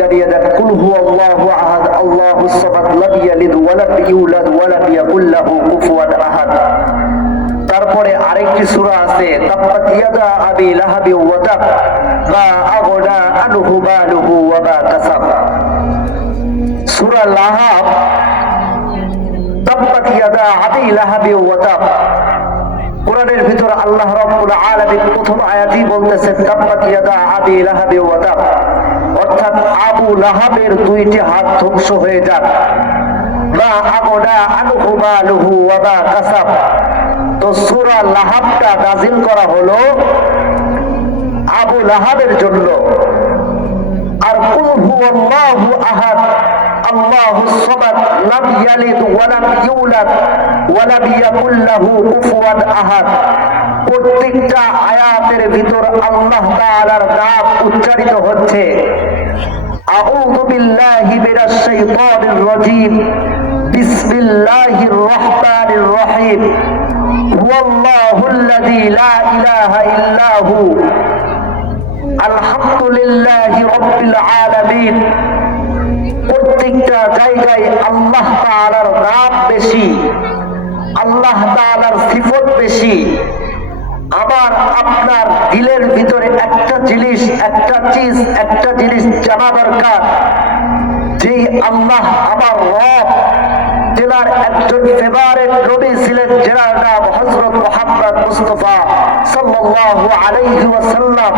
জানিয়ে দেন কুল হুয়াল্লাহু আহাদ আল্লাহুস সামাদ লাম ইয়ালিদ ওয়া লাম ইউলাদ ওয়া লাম ইয়াকুল লাহু কুফুয়ান আহাদ। তারপরে আরেকটি সূরা আছে তাব্বাত ইয়াদা আবি লাহাবি ওয়া তাব মা আগনা আনহু মালুহু ওয়া মা কাসাব। সূরা লাহাব তাব্বাত ইয়াদা আবি লাহাবি ওয়া তাব। কোরআনের ভিতর আল্লাহ রাব্বুল আলামিন প্রথম আয়াতেই বলতেছেন তাব্বাত ইয়াদা আবি লাহাবি ওয়া তাব, অর্থাৎ আবু লাহাবের দুইটি হাত ধ্বংস হয়ে যাক। মা আগনা আনহু মালুহু ওয়া মা কাসাব। তো সূরা লাহাবটা নাযিল করা হলো আবু লাহাবের জন্য। আর কুল হুয়াল্লাহু আহাদ আল্লাহুস সামাদ লাম ইয়ালিদ ওয়া লাম ইউলাদ ওয়া লাম ইয়াকুল লাহু কুফুয়ান আহাদ। প্রত্যেকটা আয়াতের ভিতর আল্লাহ তাআলার নাম উচ্চারিত হচ্ছে। আউযু বিল্লাহি মিনাশ শাইতানির রাজীম, বিসমিল্লাহির রহমানির রহিম, হুয়াল্লাহুল্লাযী লা ইলাহা ইল্লা হু, আলহামদুলিল্লাহি রাব্বিল আলামিন। প্রত্যেকটা জায়গায় আল্লাহ তাআলার নাম বেশি, আল্লাহ তাআলার সিফত বেশি। আমার আপনার দিলের ভিতরে একটা জিনিস জানা দরকার, যে আল্লাহ আমার রব, যেনার একজন ফেভারিট নবী ছিলেন, যেনার নাম হযরত মুহাম্মদ মুস্তাফা সাল্লাল্লাহু আলাইহি ওয়াসাল্লাম।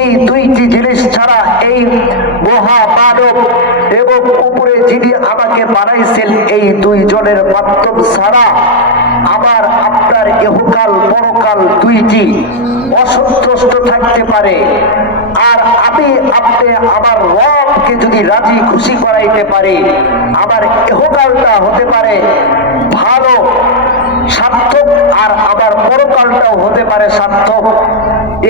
এই দুইটি জিনিস ছাড়া, এই মহামানব এবং উপরে যিনি আমাকে বানাইছেন, এই দুইজনের মাধ্যম ছাড়া আমার আপনার ইহকাল পরকাল দুইটি অসন্তুষ্ট থাকতে পারে। আর আমি আপনি আমার রবকে যদি রাজি খুশি করাইতে পারি, আমার ইহকালটা হতে পারে ভালো সার্থক, আর আমার পরকালটাও হতে পারে সার্থক।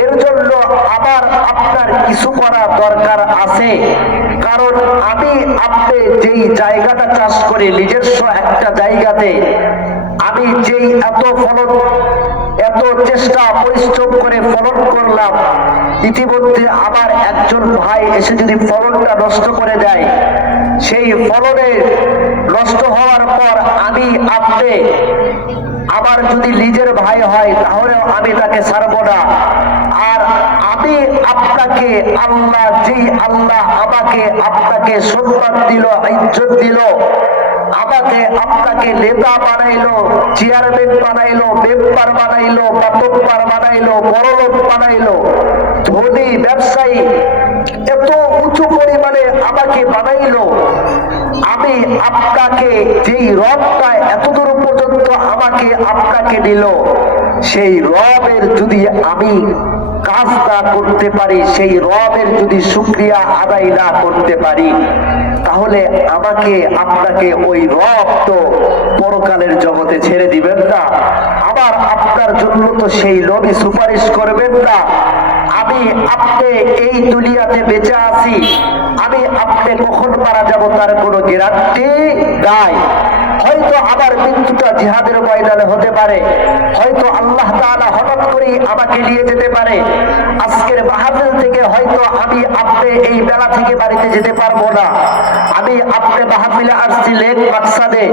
এর জন্য আমার আপনার কিছু করা দরকার আছে। কারণ আমি আপনি যেই জায়গাটা চাষ করি, নিজস্ব একটা জায়গাতে আমি যেই এত চেষ্টা পরিশ্রম করে ফলন করলাম, ইতিমধ্যে আমার একজন ভাই এসে যদি ফলনটা নষ্ট করে দেয়, সেই ফলনে নষ্ট হওয়ার পর আমি আপনি, আমার যদি নিজের ভাই হয় তাহলেও আমি তাকে ছাড়বো না। আর আমি আপনাকে আল্লাহ, যেই আল্লাহ আমাকে আপনাকে সম্মান দিল, ইজ্জত দিল, আমাকে আপনাকে নেতা বানাইলো, চেয়ারম্যান বানাইলো, মেম্বার বানাইলো, মাতব্বর বানাইলো, বড়লোক বানাইলো, ধনী ব্যবসায়ী, এত উঁচু পরিমাণে আমাকে বানাইলো, আমি আপনাকে যেই রবটা এতদূর পর্যন্ত আমাকে আপনাকে দিল, সেই রবের যদি আমি কাজ না করতে পারি, সেই রবের যদি শুকরিয়া আদায় না করতে পারি, তাহলে আমাকে আপনাকে ওই রব তো পরকালের জগতে ছেড়ে দিবেন না। আমার আপনার জন্য তো সেই নবী সুপারিশ করবেন না। আমি আপনি এই দুনিয়াতে বেঁচে আছি, আমি আপনি কখন মারা যাব তার কোনো গ্যারান্টি নাই। হয়তো আমার মৃত্যুটা জিহাদের ময়দানে হতে পারে, হয়তো আল্লাহ তাআলা হঠাৎ করে আমাকে নিয়ে যেতে পারে। আজকের মাহফিল থেকে হয়তো আমি আপনি এই বেলা থেকে বাড়িতে যেতে পারবো না। আমি আপনি মাহফিলে আসছি লেক মাকসাদে,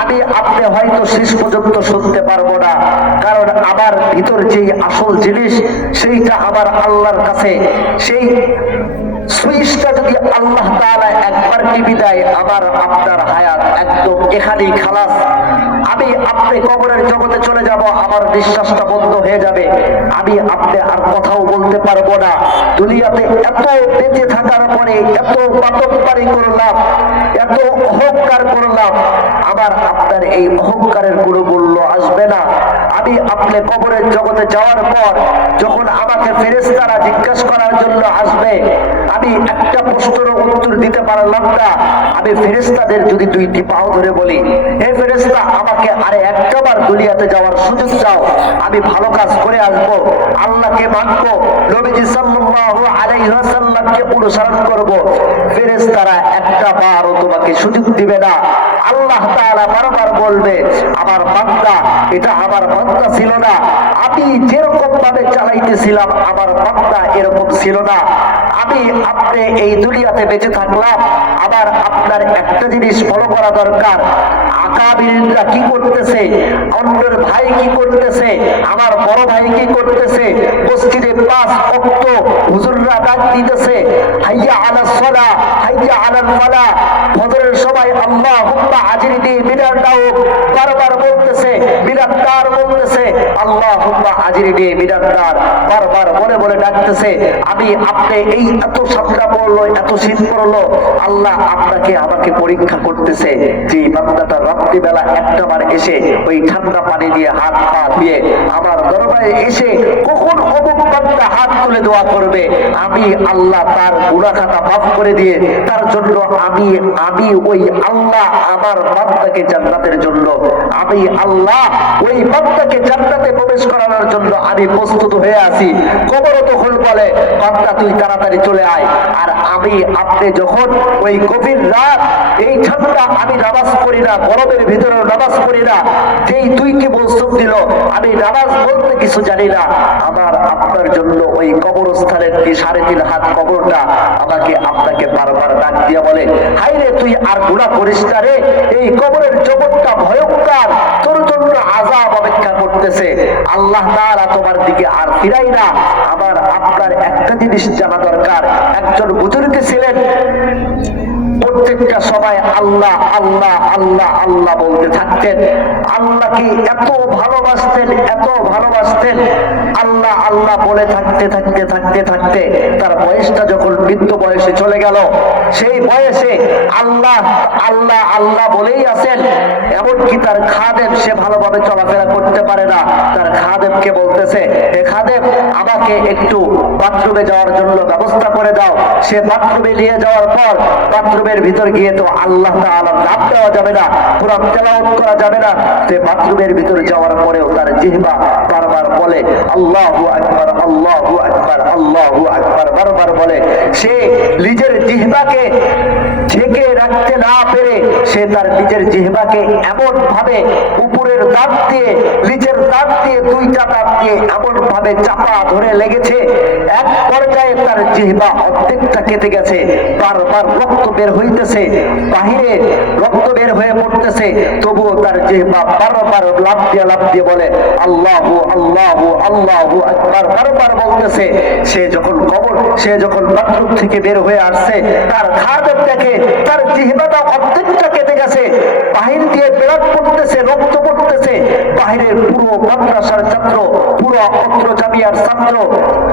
আমি আপনি হয়তো শেষ পর্যন্ত শুনতে পারবো না। কারণ আমার ভিতর যেই আসল জিনিস, সেইটা আমার আল্লাহর কাছে, সেই সুইচটা যদি আল্লাহ তাআলা একবার টিপে দেয়, আমার আপনার হায়াত একদম এখানেই খালাস। আমি আপনি কবরের জগতে চলে যাব, আমার নিঃশ্বাসটা বন্ধ হয়ে যাবে, আমি আপনি আর কথাও বলতে পারবো না। দুনিয়াতে এত বেঁচে থাকার পরে এত বাতকবাড়ি করলাম, এত অহংকার করলাম, আমার আপনার এই অহংকারের কোনো মূল্য আসবে না। আমি আপনি কবরের জগতে যাওয়ার পর যখন আমাকে ফেরেশতারা জিজ্ঞাসা করার জন্য আসবে, আমি একটা প্রশ্নের উত্তর দিতে পারলাম না। আমি ফেরেশতাদের যদি দুইটি পাও ধরে বলি, হে ফেরেশতা, আমাকে আরে একটাবার দুনিয়াতে যাওয়ার সুযোগ দাও, আমি ভালো কাজ করে আসবো, আল্লাহকে মানবো, নবীজি সাল্লাল্লাহু আলাইহি ওয়াসাল্লামকে অনুসরণ করব। ফেরেশতারা একটা বারও তোমাকে সুযোগ দিবে না। আল্লাহ তাআলা বারবার বলবে, আমার বান্দা, এটা আমার বান্দা ছিল না, আমি যেরকম ভাবে চালাইতেছিলাম আমার বান্দা এরকম ছিল না। আমি আপনি এই দুনিয়াতে বেঁচে থাকলাম, আবার আপনার একটা জিনিস ফলো করা দরকার, আকাবিররা কি করতেছে, অন্যের ভাই কি করতেছে, আমার বড় ভাই কি করতেছে, মসজিদে 5 ওয়াক্ত হুজুররা ডাক দিতেছে, হাইয়া আলাস সালাহ হাইয়া আলাল ফালাহ, ফজরের সময় আল্লাহুম্মা আজিরনি মিনার নার, বারবার বলতেছে, মিনার নার বলতেছে, আল্লাহুম্মা আজিরনি মিনার নার, বারবার বলে বলে ডাকতেছে। আমি আপনি এই এত ঠান্ডা পড়লো, এত শীত পড়লো, আল্লাহ আপনাকে আমাকে পরীক্ষা করতেছে যে বান্দাটা রাত্রিবেলা একটা বার এসে ওই ঠান্ডা পানি দিয়ে হাত পা দিয়ে আমার দরবারে এসে কখন অমুক বান্দা হাত তুলে দোয়া করবে, আমি আল্লাহ তার গুনাহ খাতা মাফ করে দিয়ে তার জন্য আমি ওই আল্লাহ আমার বান্দাকে জান্নাতের জন্য, আমি আল্লাহ ওই বান্দাকে জান্নাতে প্রবেশ করানোর জন্য আমি প্রস্তুত হয়ে আছি। কবর তখন বলে, বান্দা তুই তাড়াতাড়ি চলে আয়। আর আমি আপনি যখন ওই গভীর রাত, এই ঠান্ডা, আমি নামাজ পড়ি না, গরমের ভিতরেও নামাজ পড়ি না, যেই তুই কি বলছো দিল, আমি নামাজ বলতে কিছু জানি না, আমার আপনার জন্য ওই কবরস্থানের যে 3.5 হাত কবরটা আমাকে আপনাকে বারবার ডাক দিয়ে বলে, হাই রে তুই আর গুনাহ করিস না রে, এই কবরের জগৎটা ভয়ঙ্কর, তোর জন্য আযাব অপেক্ষা করতেছে, আল্লাহ তাআলা তোমার দিকে আর ফিরাই না। আমার আপনার একটা জিনিস জানা দরকার, একজন বুজুর্গ ছিলেন, প্রত্যেকটা সময় আল্লাহ আল্লাহ আল্লাহ আল্লাহ বলতে থাকতেন, আল্লাহকে এত ভালোবাসতেন, এত ভালোবাসতেন, আল্লাহ আল্লাহ বলে থাকতে থাকতে থাকতে থাকতে তার বয়সটা যখন বৃদ্ধ বয়সে চলে গেল, সেই বয়সে আল্লাহ আল্লাহ আল্লাহ বলেই আছেন, এমনকি তার খাদেম, সে ভালোভাবে চলাফেরা করতে পারে না, তার খাদেমকে বলতেছে, হে খাদেম আমাকে একটু বাথরুমে যাওয়ার জন্য ব্যবস্থা করে দাও। সে বাথরুমে নিয়ে যাওয়ার পর বাথরুমের ভিতর গিয়ে তো আল্লাহ তাআলার নাম দেওয়া যাবে না, কুরআন তেলাওয়াত করা যাবে না, সে বাথরুমের ভিতরে যাওয়ার পরেও তার জিহ্বা বারবার বলে আল্লাহু আকবার আল্লাহু আকবার আল্লাহু আকবার, বারবার বলে। সে নিজের জিহ্বাকে ঢেকে রাখতে না পেরে সে তার নিজের জিহ্বাকে এমন ভাবে উপরের দাঁত দিয়ে, নিচের দাঁত দিয়ে, 2টা দাঁত দিয়ে এমন ভাবে চাপা ধরে লেগেছে, এক পর্যায়ে তার জিহ্বা অর্ধেকটা কেটে গেছে, বারবার রক্ত বের হইতেছে, বাহিরে রক্ত বের হয়ে পড়তেছে, তবুও তার জিহ্বা বারবার লাফ দিয়ে বলে আল্লাহু আল্লাহু আল্লাহু আকবার, বারবার বলতেছে। সে যখন বাথরুম থেকে বের হয়ে আসছে, তার খাদেম দেখে তার জিহ্বাটা অর্ধেকটা কেটে গেছে, বাহির দিয়ে বেরাত পড়তেছে, রক্ত পড়তেছে, বাহিরের পুরো মাদ্রাসার ছাত্র, পুরো অত্র জামিয়ার ছাত্র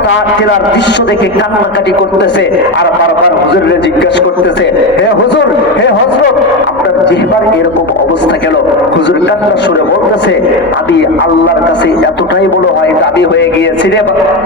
তার দৃশ্য দেখে কান্নাকাটি করতেছে, আর বারবার হুজুরে জিজ্ঞাসা করতেছে, হে হুজুর, হে হযরত, আপনার জিহ্বার এরকম অবস্থা কেন? হুজুর কান্না সুরে বলতেছে, আমি আল্লাহর কাছে এতটাই বড় হয় দাবি হয়ে গিয়েছি রে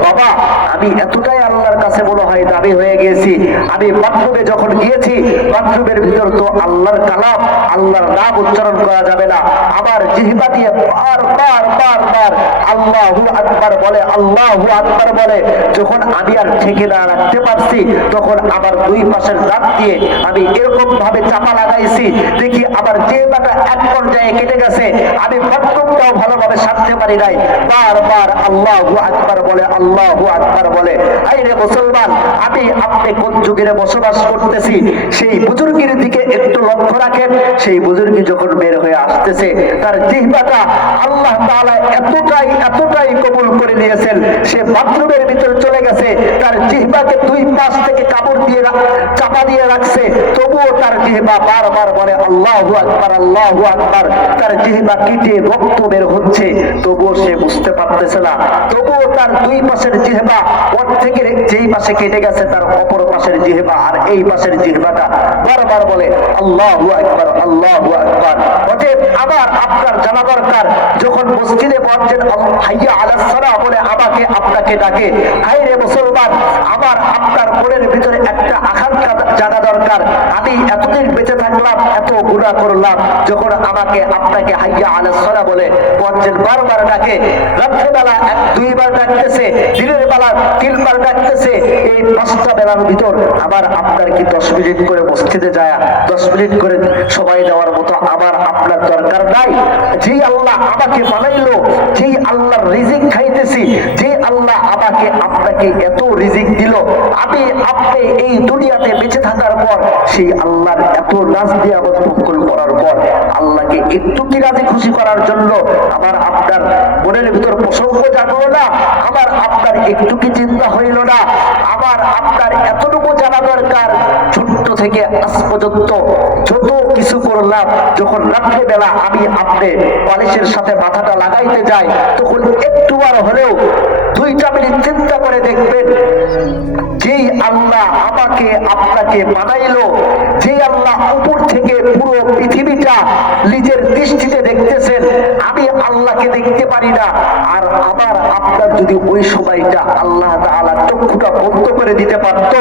বাবা, আমি এতটাই আল্লাহর কাছে বড় হয় দাবি হয়ে গিয়েছি, আমি বাথরুমে যখন গিয়েছি, বাথরুমের ভিতর তো আল্লাহর কালাম, আল্লাহর নাম উচ্চারণ করা যাবে না, আমার জিহ্বা দিয়ে বারবার বারবার আল্লাহু আকবার বলে, আল্লাহু আকবার বলে। যখন আমি আর ঠেকে না রাখতে পারছি, তখন আমার 2 পাশের দাঁত দিয়ে আমি এরকম ভাবে চাপা লাগাইছি, দেখি আমার জিহ্বাটা এক পর্যায়ে কেটে গেছে, আমি বাথরুমটাও ভালোভাবে সারতে পারি নাই, বারবার আল্লাহু আকবার বলে, আল্লাহু আকবার বলে। আইরে মুসলমান, আমি আপনি কোন যুগে বসবাস করতেছি, সেই বুজুর্গের দিকে একটু লক্ষ্য রাখেন। সেই বুজুর্গি যখন বের হয়ে আসতেছে, তার জিহ্বাটা আল্লাহ তাআলা এতটাই কবুল করে নিয়েছেন, সে বাথরুমের ভিতরে চলে গেছে, তার জিহ্বাকে 2 পাশ থেকে কাপড় দিয়ে চাপা দিয়ে রাখছে, তবুও তার জিহ্বা বারবার বলে আল্লাহু আকবার আল্লাহু আকবার, তার জিহ্বা কেটে রক্ত বের হচ্ছে, তবুও সে বুঝতে পারতেছে না, তবুও তার 2 পাশের জিহ্বা অর্ধেকের যেই পাশে কেটে গেছে, তার অপর পাশের জিহ্বা আর এই পাশের জিহ্বাটা বারবার বলে আল্লাহু আকবার আল্লাহু আকবার। অতএব আমার আপনার জানা দরকার, যখন মসজিদে মুয়াজ্জিন হাইয়া আলাস সালাহ বলে আমাকে আপনাকে ডাকে, হাই রে মুসলমান, আমার আপনার মনের ভিতরে একটা আকাঙ্ক্ষা জানা দরকার, আমি এতদিন বেঁচে থাকি থাকলাম, এত গুনাহ করলাম, যখন আমাকে আপনাকে হাইয়া আলাস সালাহ বলে মুয়াজ্জিন বারবার ডাকে, রাত্রিবেলা 1-2 বার ডাকতেছে, দিনের বেলা 3 বার ডাকতেছে, এই 5টা বেলার ভিতর আমার আপনার কি 10 মিনিট করে মসজিদে যায় 10 মিনিট করে সময় দেওয়ার মতো আমার আপনার দরকার নাই? যেই আল্লাহ আমাকে বানাইলো, যেই আল্লাহর রিজিক খাইতেছি, যে আল্লাহ আমাকে আপনাকে এত রিজিক দিল, আমি আপনি এই দুনিয়াতে বেঁচে থাকার পর সেই আল্লাহর এত নাজ নিয়ামত ভোগ করার পর আল্লাহকে একটু কি রাজি খুশি করার জন্য আমার আপনার মনের ভিতর প্রসঙ্গ জাগলো না? আমার আপনার একটু কি চিন্তা হইল না? আমার আপনার এতটুকু জানা দরকার, ছোট্ট থেকে আজ পর্যন্ত যত কিছু করলাম, যখন রাত্রিবেলা আমি আপনি বালিশের সাথে মাথাটা লাগাইতে যাই, তখন একটু আর হলেও 2টা মিনিট চিন্তা করে দেখবেন, যেই আল্লাহ আমাকে আপনাকে বানাইলো, যে আল্লাহ উপর থেকে পুরো পৃথিবীটা নিজের দৃষ্টিতে দেখতেছেন, আমি আল্লাহকে দেখতে পারি না। আর আমার আপনার যদি ওই সময়টা আল্লাহ তাআলা চক্ষুটা বন্ধ করে দিতে পারতো,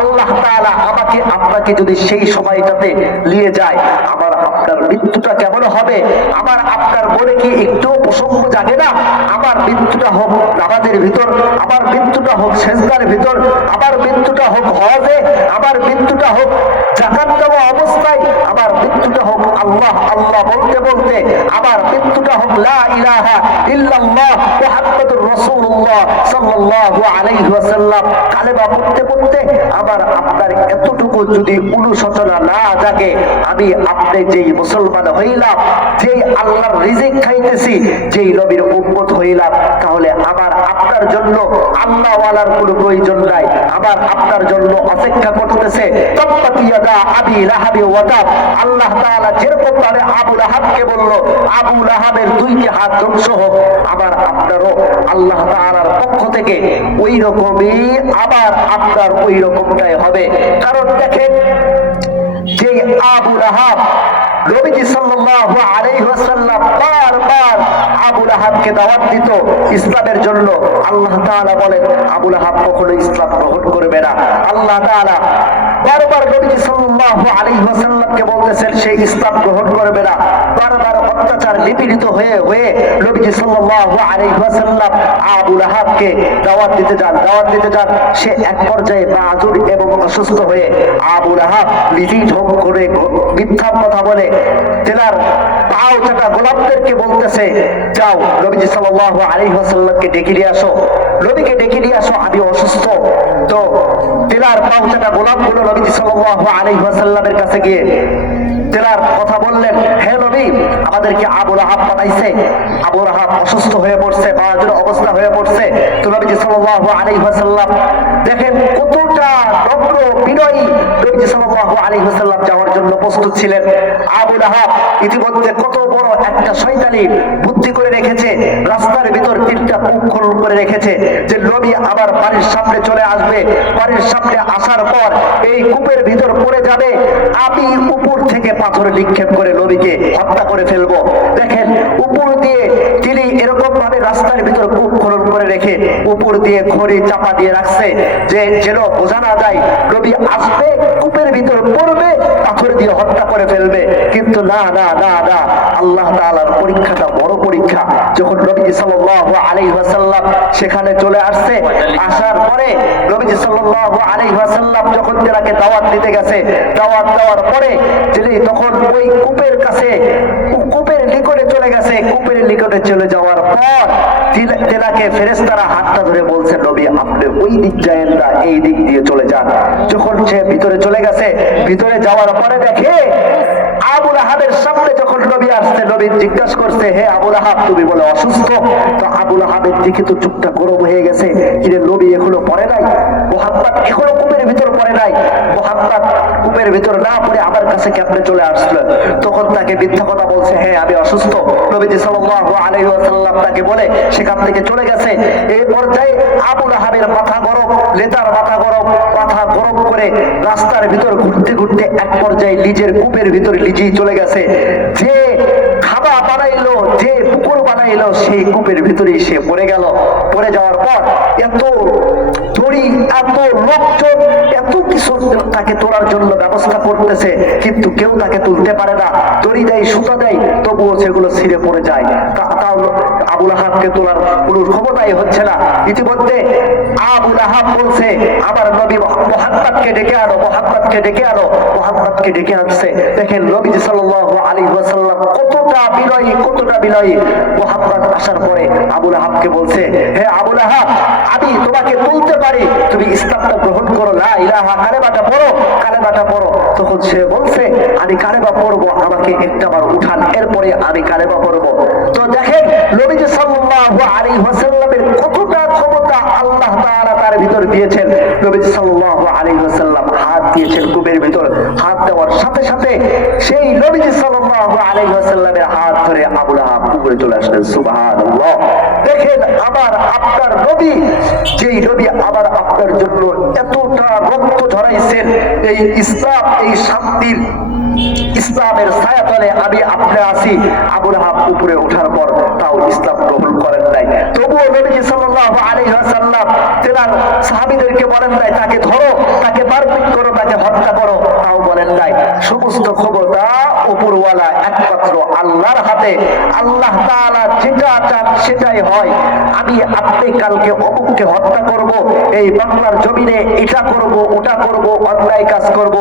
আল্লাহ তাআলা আমাকে আপনাকে যদি সেই সময়টাতে নিয়ে যায়, আমার আপনার মৃত্যুটা কেমন হবে? আমার আপনার মনে কি একটু প্রসঙ্গ জাগে না? আমার মৃত্যুটা হোক নামাজের ভিতর, আমার মৃত্যুটা হোক সেজদার ভিতর, আমার মৃত্যুটা হোক হজে, আমার মৃত্যুটা হোক যাকাত দেওয়া অবস্থায়, আমার মৃত্যুটা হোক আল্লাহ আল্লাহ বলতে বলতে, আমার মৃত্যুটা হোক লা ইলাহা ইল্লাল্লাহ মুহাম্মাদুর রাসূলুল্লাহ সাল্লাল্লাহু আলাইহি ওয়াসাল্লাম কালেমা পড়তে পড়তে আমার আপনার এতটুকু যদি অনুশোচনা না জাগে, আমি আপনি যেই মুসলমান হইলাম, যেই আল্লাহর রিজিক খাইতেছি, যেই নবীর উম্মত হইলাম, তাহলে আমার আপনার জন্য আল্লাহ ওয়ালার কোনো প্রয়োজন নাই। আমার আপনার জন্য অপেক্ষা করতেছে তাব্বাত ইয়াদা আবি লাহাবি ওয়া তাব। আল্লাহ তাআলা যেরকম ভাবে আবু লাহাবকে বলল আবু লাহাবের 2টি হাত ধ্বংস হোক, আমার আপনারও আল্লাহ তাআলার পক্ষ থেকে ওই রকমই আবার আপনার ওই রকমটাই হবে। কারণ দেখেন, যে আবু লাহাব নবীজি সাল্লাল্লাহু আলাইহি ওয়াসাল্লাম বারবার আবু লাহাবকে দাওয়াত দিত ইসলামের জন্য, আল্লাহ তাআলা বলেন আবু লাহাব কখনো ইসলাম গ্রহণ করবে না। আল্লাহ তাআলা বারবার নবীজি সাল্লাল্লাহু আলাইহি ওয়াসাল্লামকে বলতেছেন সে ইসলাম গ্রহণ করবে না। বারবার অত্যাচার নিপীড়িত হয়ে হয়ে নবীজি সাল্লাল্লাহু আলাইহি ওয়াসাল্লাম আবু লাহাবকে দাওয়াত দিতে যান। সে এক পর্যায়ে মাযুর এবং অসুস্থ হয়ে আবু লাহাব নিজেই ঢোক করে মিথ্যা কথা বলে তেনার পাও চাটা গোলামদেরকে বলতেছে, যাও নবীজি সাল্লাল্লাহু আলাইহি ওয়াসাল্লামকে ডেকে নিয়ে আসো, নবীকে ডেকে নিয়ে আসো, আমি অসুস্থ। তো তেনার পাও চাটা গোলামগুলো নবীজি সাল্লাল্লাহু আলাইহি ওয়াসাল্লামের কাছে গিয়ে তেনার কথা বললেন, হে নবী, আমাদেরকে আবু লাহাব পাঠাইছে, আবু লাহাব অসুস্থ হয়ে পড়ছে, মাযুর অবস্থা হয়ে পড়ছে। তো নবীজি সাল্লাল্লাহু আলাইহি ওয়াসাল্লাম দেখেন কতটা নম্র বিনয়ী, নবীজি সাল্লাল্লাহু আলাইহি ওয়াসাল্লাম যাওয়ার জন্য প্রস্তুত ছিলেন। আবু লাহাব ইতিমধ্যে কত বড় একটা শয়তানি বুদ্ধি করে রেখেছে, রাস্তার ভিতর 3টা কূপ খনন করে রেখেছে, যে নবী আবার বাড়ির সামনে চলে আসবে, বাড়ির সামনে আসার পর এই কূপের ভিতর পড়ে যাবে, আমি উপর থেকে পাথর নিক্ষেপ করে নবীকে হত্যা করে ফেলবো। দেখেন উপর দিয়ে তিনি এরকম ভাবে রাস্তার ভিতর কূপ খনন করে রেখে উপর দিয়ে খড়ি চাপা দিয়ে রাখছে, যে যেন বোঝা না যায় নবী আসবে, কূপের ভিতর পড়বে, পাথর দিয়ে হত্যা করে ফেলবে। কিন্তু না না না না, আল্লাহ তাআলার পরীক্ষাটা বড় পরীক্ষা। যখন নবী সাল্লাল্লাহু আলাইহি ওয়াসাল্লাম সেখানে চলে আসছে, আসার পরে নবী সাল্লাল্লাহু আলাইহি ওয়াসাল্লাম যখন তেনাকে দাওয়াত দিতে গেছে, দাওয়াত দেওয়ার পরে তিনি তখন ওই কূপের কাছে, কূপের নিকটে চলে গেছে। কূপের নিকটে চলে যাওয়ার পর তেনাকে ফেরেশতারা হাতটা ধরে বলছে, নবী আপনি ওই দিক যায়েন না, এই দিক দিয়ে চলে যান। যখন সে ভিতরে চলে গেছে, ভিতরে যাওয়ার পরে দেখে আবু লাহাবের সামনে যখন নবী আসছে, নবী জিজ্ঞাসা করছে, হে আবু লাহাব, তুমি বলে অসুস্থ? তো আবু লাহাবের দিকে তো চুপটা গরম হয়ে গেছে, কিরে নবী এখনো পড়ে নাই, মুহাম্মদ এখনো কূপের ভিতর পড়ে নাই, মুহাম্মদ কূপের ভিতর না পড়ে আমার কাছে কেমনে চলে আসলো? তখন তাকে মিথ্যা কথা বলছে, হ্যাঁ আমি অসুস্থ। নবীজি সাল্লাল্লাহু আলাইহি ওয়াসাল্লাম তাকে বলে সেখান থেকে চলে গেছে। এই পর্যায়ে আবু লাহাবের মাথা গরম, নেতার মাথা গরম, মাথা গরম করে রাস্তার ভিতর ঘুরতে ঘুরতে এক পর্যায়ে নিজের কূপের ভিতরে নিজেই চলে গেছে। যে খাবা বানাইলো, যে পুকুর বানাইলো, সেই কূপের ভিতরেই সে পড়ে গেল। পড়ে যাওয়ার পর এত দড়ি, এত লোকজন, এত কিছু তাকে তোলার জন্য ব্যবস্থা করতেছে, কিন্তু কেউ তাকে তুলতে পারে না। দড়ি দেয়, সুতা দেয়, তবুও সেগুলো ছিঁড়ে পড়ে যায়। তাও আবু লাহাবকে তোলার কোনো ক্ষমতাই হচ্ছে না। ইতিমধ্যে আবু লাহাব বলছে, আমার নবী মুহাম্মদকে ডেকে আনো, মুহাম্মদকে ডেকে আনো, মুহাম্মদকে ডেকে আনছে। দেখেন নবীজি সাল্লাল্লাহু আলাইহি ওয়াসাল্লাম কতটা বিনয়ী, কতটা বিনয়ী। মুহাম্মদ আসার পরে আবু লাহাবকে বলছে, হে আবু লাহাব, আমি তোমাকে তুলতে পারি, তুমি ইসলামটা গ্রহণ করো, লা ইলাহা কালেমাটা পড়ো, কালেমাটা পড়ো। তখন সে বলছে, আমি কালেমা পড়বো, আমাকে একটাবার উঠান, এরপরে আমি কালেমা পড়বো। তো দেখেন নবীজি সাল্লাল্লাহু আলাইহি ওয়াসাল্লামের কতটা ক্ষমতা আল্লাহ তাআলা তার ভিতর দিয়েছেন। নবীজি সাল্লাল্লাহু আলাইহি ওয়াসাল্লাম হাত দিয়েছেন কুবের ভিতর, হাত দেওয়ার সাথে সাথে সেই নবীজি সাল্লাল্লাহু আলাইহি ওয়াসাল্লামের হাত ধরে আবু লাহাব উপরে চলে আসলেন। সুবহানাল্লাহ। দেখেন আমার আপনার নবী, যেই নবী আমার আপনার জন্য এতটা রক্ত ঝরাইছেন, এই ইসলাম, এই শান্তির ইসলামের ছায়াতলে আমি আপনি আছি। আবু লাহাব উপরে ওঠার পর তাও ইসলাম গ্রহণ করেন নাই। তবুও নবীজি সাল্লাল্লাহু আলাইহি ওয়াসাল্লাম তেনার সাহাবীদেরকে বলেন নাই তাকে ধরো, তাকে মারপিট করো, তাকে হত্যা করো, তাও বলেন নাই। সমস্ত ক্ষমতা উপরওয়ালা একমাত্র আল্লাহর হাতে। আল্লাহ তাআলা যেটা চান সেটাই হয়। আমি আপনি কালকে অমুককে হত্যা করব, এই বাংলার জমিনে এটা করব, ওটা করব, অন্যায় কাজ করব,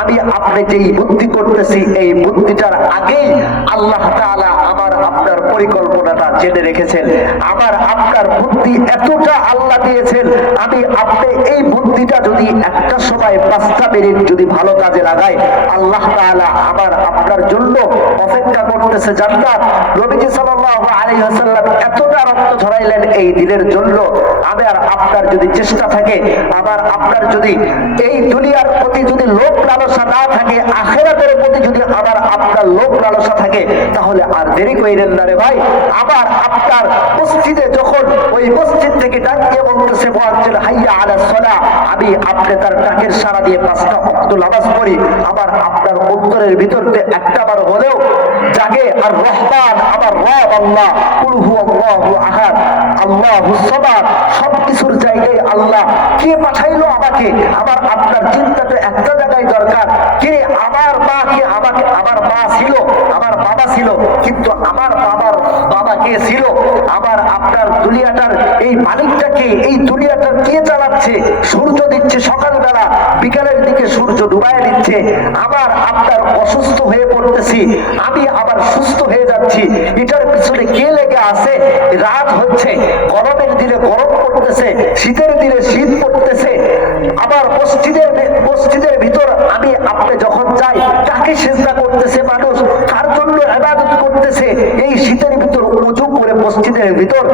আমি আপনি যেই বুদ্ধি করতেছি, এই বুদ্ধিটার আগেই আল্লাহ তাআলা আমার আপনার পরিকল্পনাটা জেনে রেখেছেন। আমার আপনার বুদ্ধি এতটা আল্লাহ দিয়েছেন, আমি আপনি এই বুদ্ধিটা যদি একটা সময় 5টা মিনিট যদি ভালো কাজে লাগাই, আল্লাহ তাআলা আমার আপনার জন্য অপেক্ষা করতেছে জান্নাত। নবীজি সাল্লাল্লাহু আলাইহি ওয়াসাল্লাম এতটা রক্ত ঝরাইলেন এই দিনের জন্য। আমার আপনার যদি চেষ্টা থাকে, আবার আপনার যদি এই দুনিয়ার প্রতি যদি লোভ লালসা না থাকে, আখিরাতের প্রতি যদি আবার আপনার লোভ লালসা থাকে, তাহলে আর দেরি কইরেন না রে ভাই। আবার আপনার মসজিদে যখন ওই মসজিদ থেকে ডাক দিয়ে বলতেছে মুয়াজ্জিন হাইয়া আলাস সালাহ, আমি আপনি তার ডাকের সাড়া দিয়ে 5টা ওয়াক্ত নামাজ পড়ি, আবার আপনার অন্তরের ভিতরে একটাবার হলেও জাগে আর রহমান আমার রব আল্লাহ, কুল হুয়াল্লাহু আহাদ আল্লাহুস সামাদ, সবকিছুর জায়গায় আল্লাহ। কে পাঠাইলো আমাকে? আবার আপনার চিন্তাটা একটা জায়গায় দরকার, কে আমার মা, কে আমাকে, আমার মা ছিল, আমার বাবা ছিল, কিন্তু আমার বাবার বাবা কে ছিল? আবার আপনার দুনিয়াটার এই মালিকটাকে, এই দুনিয়াটা কে চালাচ্ছে? সূর্য দিচ্ছে সকালবেলা, বিকালের দিকে সূর্য ডুবায় দিচ্ছে। আবার আপনার অসুস্থ হয়ে পড়তেছি, আমি আবার সুস্থ হয়ে যাচ্ছি, এটার পিছনে কে লেগে আছে? রাত হচ্ছে, গরমের দিনে গরম পড়তেছে, শীতের দিনে শীত পড়তেছে। আবার মসজিদের ভিতর আমি আপনি যখন যাই, কাকে সিজদা করতেছে মানুষ, কার জন্য ইবাদত করতেছে? এই শীতের ভিতর ওযু করে মসজিদের ভিতর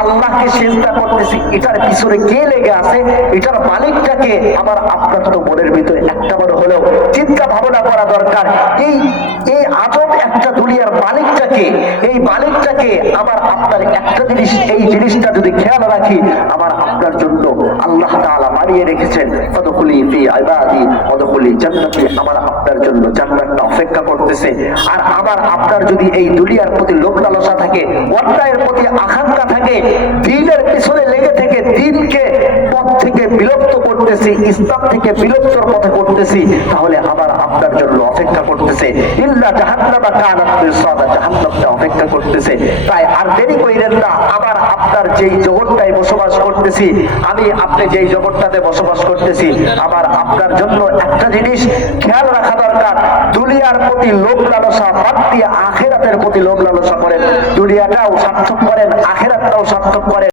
আল্লাহকে সিজদা করতেছি, এটার পিছনে কে লেগে আছে? এটার মালিকটাকে আমার আপনার তো মনের ভিতরে একটাবার হলেও চিন্তা ভাবনা করা দরকার। এই আজব একটা দুনিয়ার মালিকটাকে, এই মালিকটাকে আমার আপনার একটা জিনিস, এই জিনিসটা যদি খেয়াল রাখি, আমার আপনার জন্য আল্লাহ তাআলা বানিয়ে রেখেছেন, ফাদখুলি ফি ইবাদি ওয়াদখুলি জান্নাতি, আমার আপনার জন্য জান্নাতটা অপেক্ষা করতেছে। আর আমার আপনার যদি এই দুনিয়ার প্রতি লোভ লালসা থাকে, অন্যায়ের প্রতি আকাঙ্ক্ষা থাকে, দ্বীনের পিছনে লেগে থেকে দ্বীনকে পথ থেকে বিলুপ্ত করতেছি, ইসলাম থেকে বিলুপ্তর পথে করতেছি, তাহলে আমার আপনার জন্য অপেক্ষা করতেছে ইল্লা জাহান্নামা কানাত মিরসাদা, জাহান্নামটা অপেক্ষা করতেছে। তাই আর দেরি কইরেন না। আমার আপনার যেই জগৎটায় বসবাস করতেছি, আমি আপনি যেই জগৎটাতে বসবাস করতেছি, আমার আপনার জন্য একটা জিনিস খেয়াল রাখা দরকার, দুনিয়ার প্রতি লোভ লালসা বাদ দিয়ে আখিরাতের প্রতি লোভ লালসা করেন। দুনিয়াটাও সার্থক করেন, আখিরাতটাও সার্থক করেন।